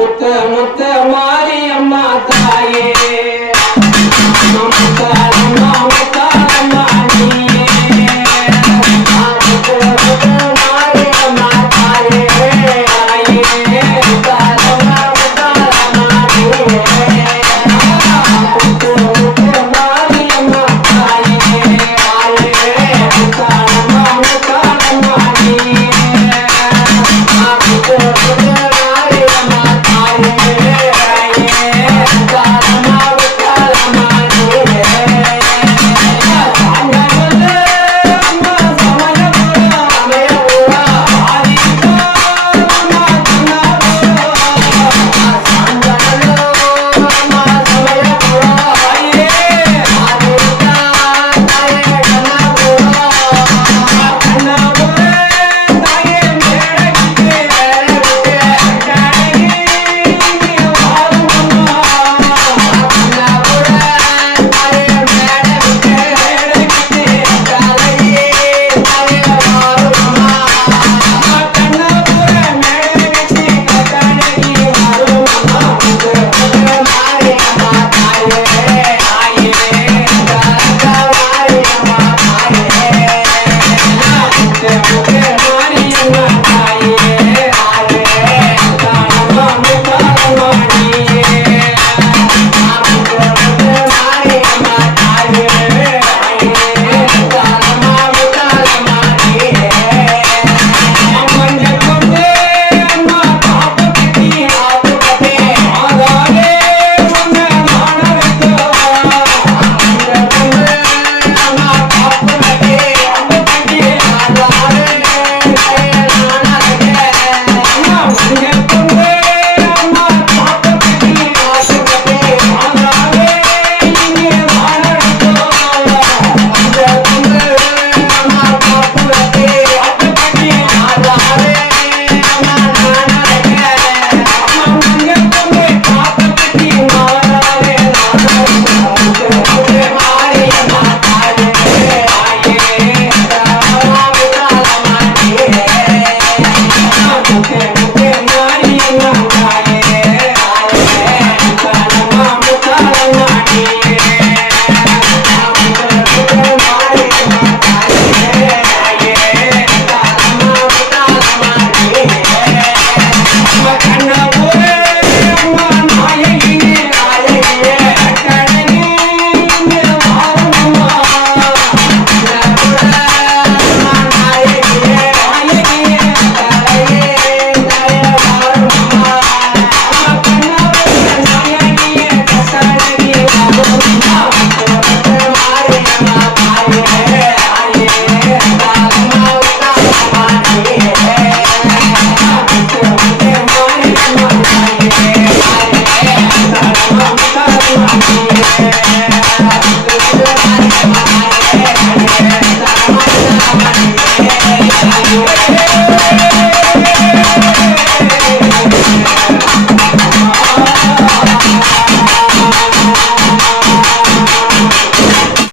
ঘুরতে ঘুরতে Música